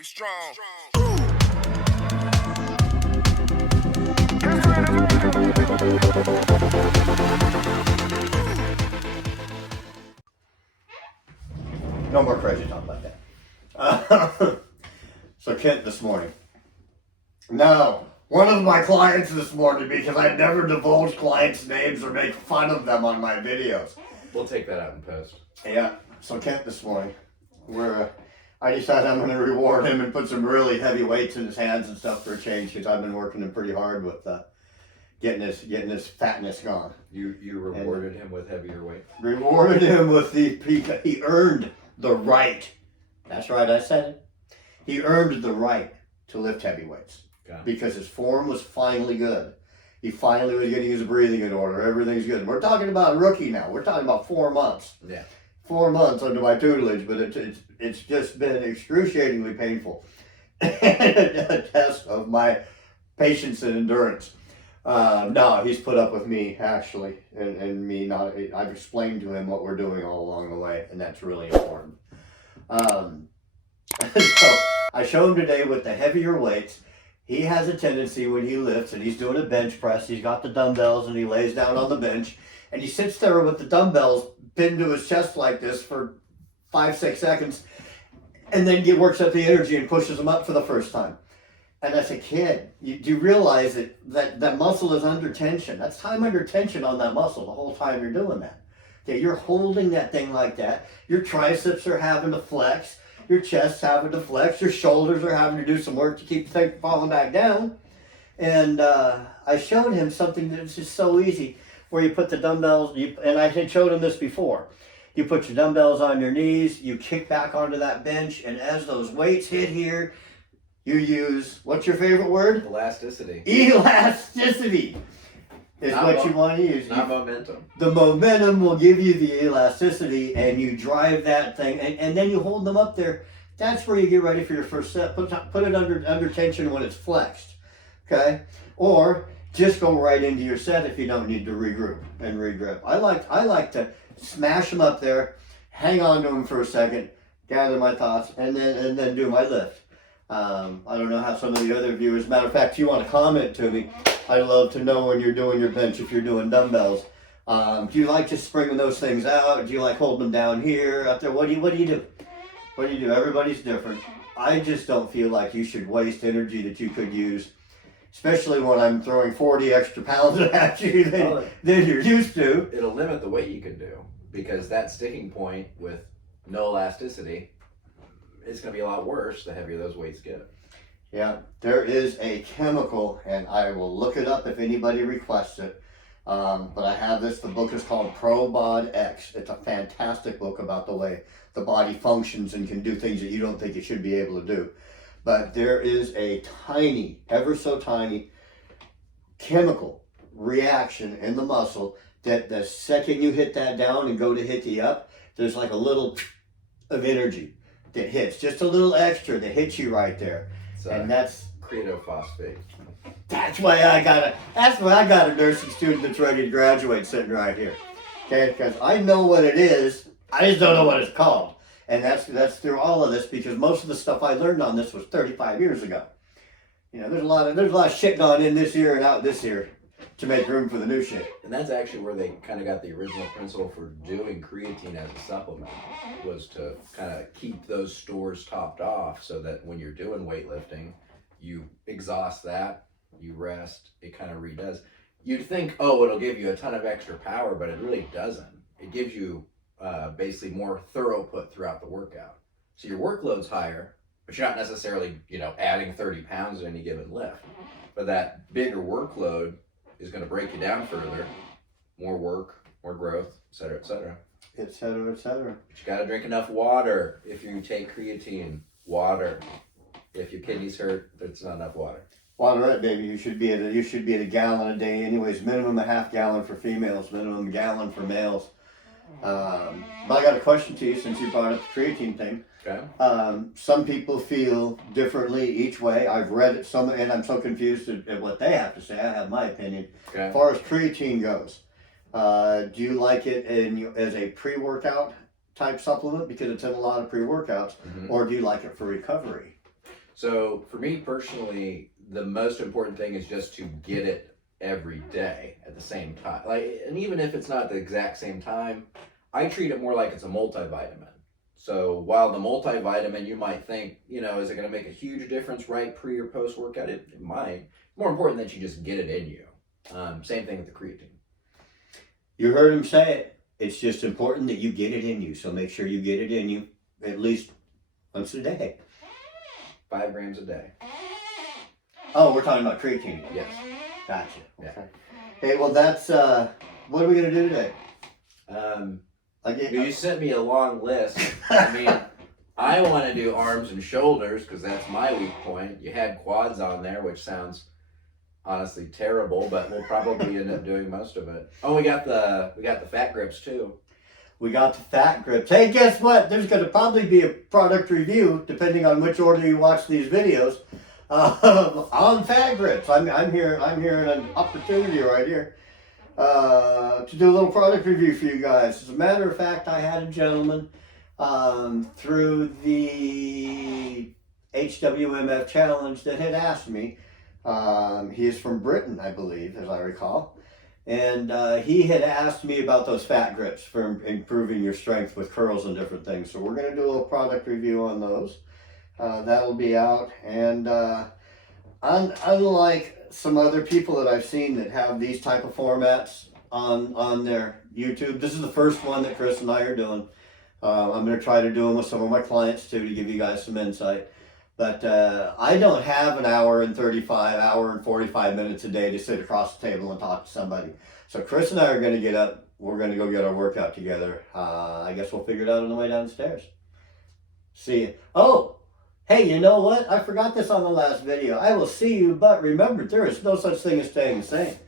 Be strong. No more crazy talk like that. So Kent this morning. No, one of my clients this morning, because I never divulge clients' names or make fun of them on my videos. We'll take that out in post. Yeah, so Kent this morning, I decided I'm going to reward him and put some really heavy weights in his hands and stuff for a change, because I've been working him pretty hard with getting his fatness gone. You rewarded him with heavier weight? Rewarded him with he earned the right. That's right, I said it. He earned the right to lift heavy weights. Okay. Because his form was finally good. He finally was getting his breathing in order. Everything's good. We're talking about a rookie now. We're talking about 4 months. Yeah. 4 months under my tutelage, but it's just been excruciatingly painful. A test of my patience and endurance. No, he's put up with me actually, and me not. I've explained to him what we're doing all along the way, and that's really important. So I showed him today with the heavier weights. He has a tendency when he lifts and he's doing a bench press, he's got the dumbbells and he lays down on the bench and he sits there with the dumbbells pinned to his chest like this for 5-6 seconds, and then he works up the energy and pushes them up for the first time. And as a kid, do you realize that muscle is under tension? That's time under tension on that muscle the whole time you're doing that. Okay, you're holding that thing like that. Your triceps are having to flex. Your chest's having to flex. Your shoulders are having to do some work to keep the thing from falling back down. And I showed him something that's just so easy, where you put the dumbbells, and I had showed him this before. You put your dumbbells on your knees, you kick back onto that bench, and as those weights hit here, you use, what's your favorite word? Elasticity. Elasticity is Not what you want to use. Not momentum. The momentum will give you the elasticity, and you drive that thing, and then you hold them up there. That's where you get ready for your first set. Put it under tension when it's flexed, okay? Or just go right into your set if you don't need to regroup and regrip. I like to smash them up there, hang on to them for a second, gather my thoughts, and then do my lift. I don't know how some of the other viewers, matter of fact, if you want to comment to me, I'd love to know when you're doing your bench, if you're doing dumbbells. Do you like just springing those things out? Do you like holding them down here, up there? What do you do? What do you do? Everybody's different. I just don't feel like you should waste energy that you could use, especially when I'm throwing 40 extra pounds at you than you're used to. It'll limit the weight you can do, because that sticking point with no elasticity, it's going to be a lot worse the heavier those weights get. Yeah, there is a chemical, and I will look it up if anybody requests it. But I have this. The book is called ProBod X. It's a fantastic book about the way the body functions and can do things that you don't think it should be able to do. But there is a tiny, ever so tiny, chemical reaction in the muscle that the second you hit that down and go to hit the up, there's like a little of energy that hits, just a little extra that hits you right there. And that's Creatophosphate. That's why I got a nursing student that's ready to graduate sitting right here. Okay, because I know what it is, I just don't know what it's called. And that's through all of this, because most of the stuff I learned on this was 35 years ago. You know, there's a lot of shit gone in this year and out this year to make room for the new shit. And that's actually where they kind of got the original principle for doing creatine as a supplement, was to kind of keep those stores topped off so that when you're doing weightlifting, you exhaust that, you rest, it kind of redoes. You'd think, oh, it'll give you a ton of extra power, but it really doesn't. It gives you basically more thorough put throughout the workout. So your workload's higher, but you're not necessarily, adding 30 pounds at any given lift. But that bigger workload is going to break you down further, more work, more growth, et cetera, et cetera. Et cetera, et cetera. But you got to drink enough water if you take creatine. Water. If your kidneys hurt, there's not enough water. Water, right, baby. You should be at a gallon a day, anyways. Minimum a half gallon for females. Minimum a gallon for males. But I got a question to you, since you brought up the creatine thing. Okay. Some people feel differently each way. I've read it and I'm so confused at what they have to say. I have my opinion. Okay. As far as creatine goes, do you like it as a pre-workout type supplement, because it's in a lot of pre-workouts, or do you like it for recovery? So for me personally, the most important thing is just to get it every day at the same time. Like, and even if it's not the exact same time, I treat it more like it's a multivitamin. So while the multivitamin, you might think, is it going to make a huge difference right pre or post workout? It might. More important that you just get it in you. Same thing with the creatine. You heard him say it. It's just important that you get it in you. So make sure you get it in you at least once a day. 5 grams a day. Oh, we're talking about creatine. Yes. Gotcha. Yeah. Okay. Hey, well, that's what are we gonna do today? You sent me a long list. I mean, I want to do arms and shoulders because that's my weak point. You had quads on there, which sounds honestly terrible, but we'll probably end up doing most of it. Oh, we got the fat grips too. We got the fat grips. Hey, guess what? There's going to probably be a product review, depending on which order you watch these videos, on fat grips. I'm hearing an opportunity right here to do a little product review for you guys. As a matter of fact, I had a gentleman through the HWMF challenge that had asked me. He is from Britain, I believe, as I recall. And he had asked me about those fat grips for improving your strength with curls and different things. So we're going to do a little product review on those. That'll be out. And unlike some other people that I've seen that have these type of formats on their YouTube, this is the first one that Chris and I are doing. I'm going to try to do them with some of my clients too to give you guys some insight. But I don't have an hour and 45 minutes a day to sit across the table and talk to somebody. So Chris and I are going to get up. We're going to go get our workout together. I guess we'll figure it out on the way downstairs. See you. Oh, hey, you know what? I forgot this on the last video. I will see you, but remember, there is no such thing as staying the same.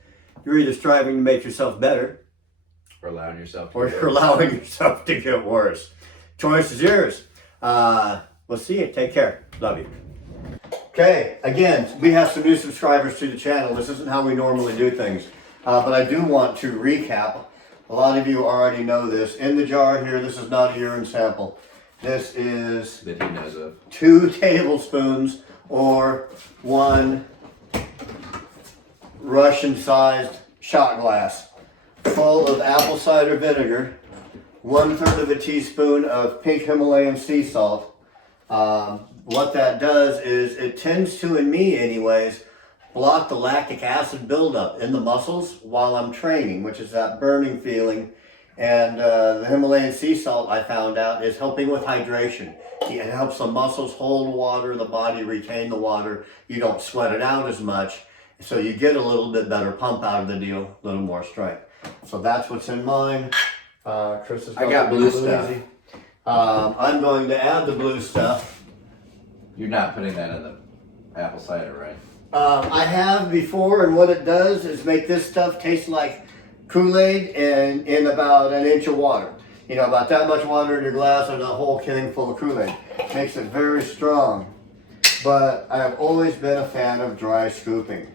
You're either striving to make yourself better Or allowing yourself to or you're allowing yourself to get worse. Choice is yours. We'll see you. Take care. Love you. Okay, again, we have some new subscribers to the channel. This isn't how we normally do things. But I do want to recap. A lot of you already know this. In the jar here, this is not a urine sample. This is that he knows of. 2 tablespoons or 1 Russian-sized shot glass full of apple cider vinegar, 1/3 of a teaspoon of pink Himalayan sea salt. What that does is it tends to, in me anyways, block the lactic acid buildup in the muscles while I'm training, which is that burning feeling. And the Himalayan sea salt, I found out, is helping with hydration. It helps the muscles hold water, the body retain the water. You don't sweat it out as much. So you get a little bit better pump out of the deal, a little more strength. So that's what's in mine. Chris has got blue stuff. I'm going to add the blue stuff. You're not putting that in the apple cider, right? I have before, and what it does is make this stuff taste like Kool-Aid in about 1 inch of water. You know, about that much water in your glass and a whole can full of Kool-Aid. Makes it very strong. But I have always been a fan of dry scooping.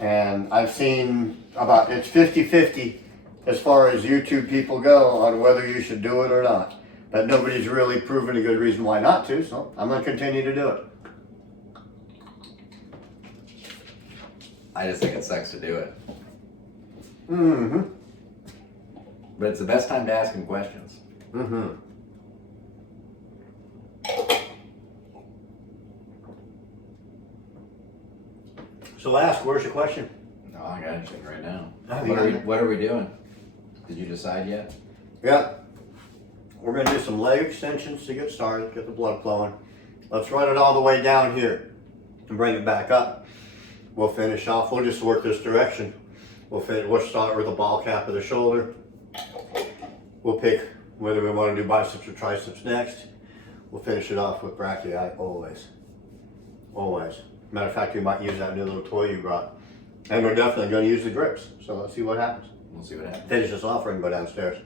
And I've seen it's 50-50 as far as YouTube people go on whether you should do it or not. But nobody's really proven a good reason why not to, so I'm going to continue to do it. I just think it sucks to do it. Mm-hmm. But it's the best time to ask him questions. Mm-hmm. So ask, where's your question? No, I got anything right now. Oh, What are we doing? Did you decide yet? Yeah. We're going to do some leg extensions to get started, get the blood flowing. Let's run it all the way down here and bring it back up. We'll finish off. We'll just work this direction. We'll start with the ball cap of the shoulder. We'll pick whether we want to do biceps or triceps next. We'll finish it off with brachii always. Always. Matter of fact, we might use that new little toy you brought. And we're definitely going to use the grips. So let's see what happens. We'll see what happens. Finish this off, we're going to go downstairs.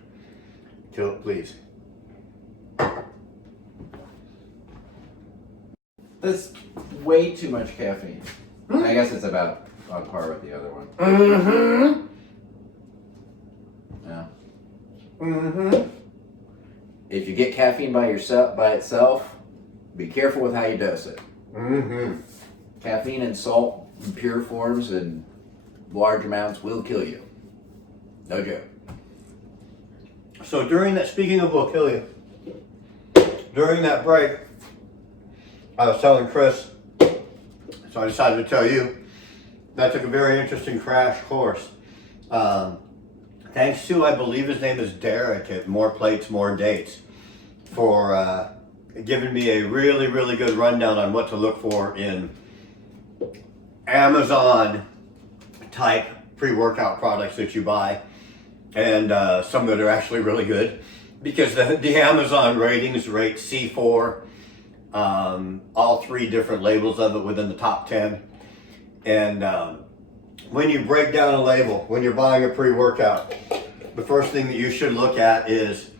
Till it, please. That's way too much caffeine. I guess it's about on par with the other one. Mm-hmm. Yeah. Mm-hmm. If you get caffeine by itself, be careful with how you dose it. Mm-hmm. Caffeine and salt in pure forms and large amounts will kill you. No joke. So during that, speaking of will kill you, during that break, I was telling Chris, so I decided to tell you, that took a very interesting crash course. Thanks to, I believe his name is Derek at More Plates, More Dates, for giving me a really, really good rundown on what to look for in Amazon type pre-workout products that you buy, and some that are actually really good, because the Amazon ratings rate C4, all 3 different labels of it within the top 10. And when you break down a label, when you're buying a pre-workout, the first thing that you should look at is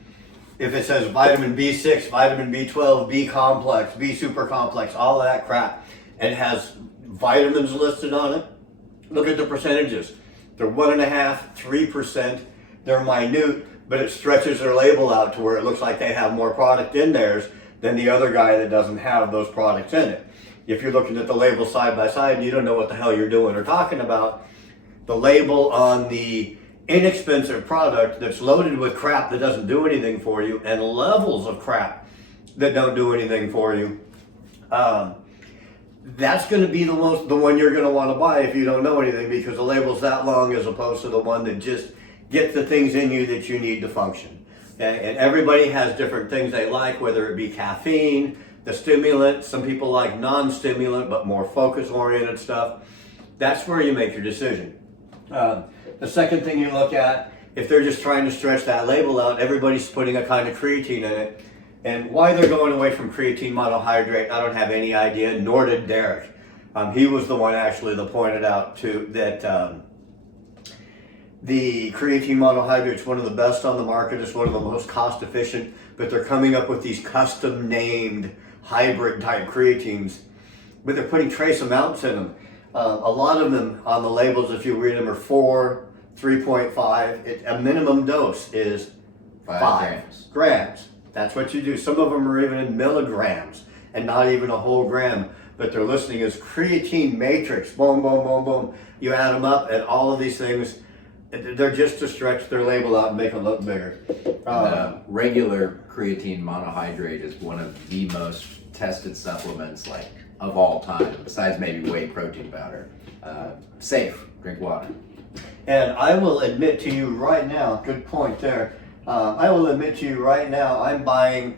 if it says vitamin B6, vitamin B12, B complex, B super complex, all of that crap, and it has vitamins listed on it, look at the percentages. They're 1.5%, 3%. They're minute, but it stretches their label out to where it looks like they have more product in theirs than the other guy that doesn't have those products in it. If you're looking at the label side by side and you don't know what the hell you're doing or talking about, the label on the inexpensive product that's loaded with crap that doesn't do anything for you and levels of crap that don't do anything for you, that's going to be the one you're going to want to buy if you don't know anything, because the label's that long as opposed to the one that just gets the things in you that you need to function. And everybody has different things they like, whether it be caffeine, the stimulant. Some people like non-stimulant but more focus-oriented stuff. That's where you make your decision. The second thing you look at, if they're just trying to stretch that label out, everybody's putting a kind of creatine in it. And why they're going away from creatine monohydrate, I don't have any idea, nor did Derek. He was the one actually that pointed out to that the creatine monohydrate is one of the best on the market. It's one of the most cost efficient, but they're coming up with these custom named hybrid type creatines, but they're putting trace amounts in them. A lot of them on the labels, if you read them, are 4, 3.5. A minimum dose is 5 grams. That's what you do. Some of them are even in milligrams and not even a whole gram, but they're listing as creatine matrix. Boom, boom, boom, boom. You add them up, and all of these things, they're just to stretch their label out and make it look bigger. Regular creatine monohydrate is one of the most tested supplements of all time, besides maybe whey protein powder. Safe. Drink water. And I will admit to you right now, good point there. I will admit to you right now, I'm buying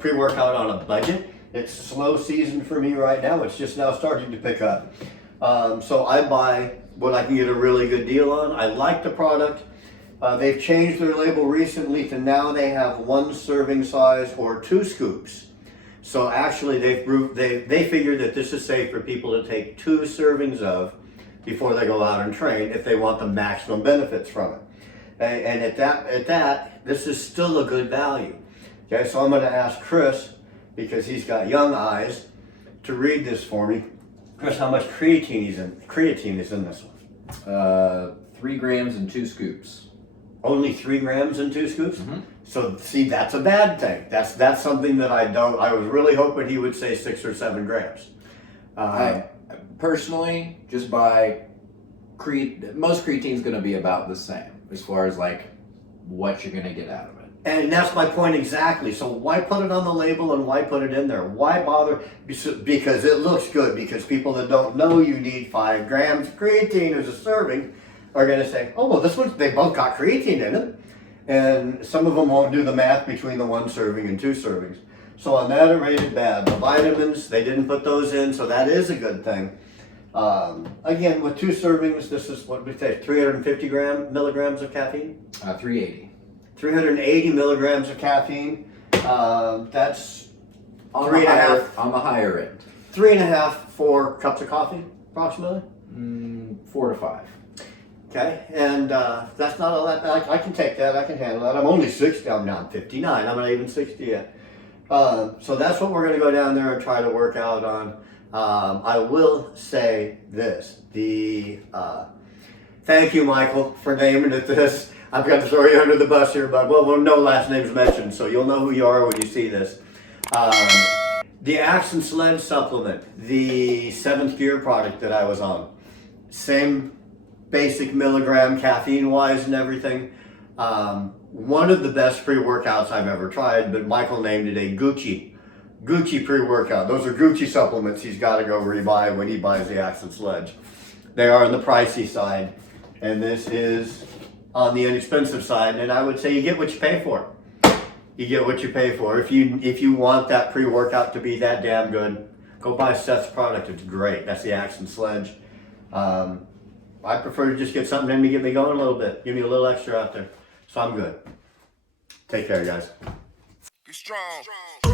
pre-workout on a budget. It's slow season for me right now. It's just now starting to pick up. So I buy what I can get a really good deal on. I like the product. They've changed their label recently to now they have 1 serving size or 2 scoops. So actually they figured that this is safe for people to take 2 servings of before they go out and train if they want the maximum benefits from it. And at that, this is still a good value. Okay, so I'm going to ask Chris, because he's got young eyes, to read this for me. Chris, how much creatine is in this one? 3 grams and 2 scoops. Only 3 grams and 2 scoops? Mm-hmm. So see, that's a bad thing. That's something that I was really hoping he would say 6 or 7 grams. I personally just buy most creatine's going to be about the same as far as what you're going to get out of it. And that's my point exactly. So why put it on the label and why put it in there? Why bother? Because it looks good. Because people that don't know you need 5 grams of creatine as a serving are going to say, oh, well, this one, they both got creatine in it. And some of them won't do the math between the 1 serving and 2 servings. So on that, it rated bad. The vitamins, they didn't put those in, so that is a good thing. Again, with 2 servings, this is what we say, 350 milligrams of caffeine? 380. 380 milligrams of caffeine. That's On 3.5. On the higher end. 3.5, 4 cups of coffee, approximately. 4 to 5. Okay, and that's not all that. I can take that. I can handle that. I'm only 60. I'm now 59. I'm not even 60 yet. So that's what we're going to go down there and try to work out on. I will say this. Thank you, Michael, for naming it this. I've got to throw you under the bus here, but well, no last names mentioned, so you'll know who you are when you see this. The Axe and Sledge supplement, the 7th Gear product that I was on, same basic milligram caffeine wise and everything. One of the best pre-workouts I've ever tried, but Michael named it a Gucci pre-workout. Those are Gucci supplements he's got to go rebuy when he buys the Axe and Sledge. They are on the pricey side, and this is on the inexpensive side, and I would say you get what you pay for. You get what you pay for. If you want that pre-workout to be that damn good, go buy Seth's product. It's great. That's the Axe and Sledge. I prefer to just get something in me, get me going a little bit. Give me a little extra out there. So I'm good. Take care, guys. Be strong. Be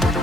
strong.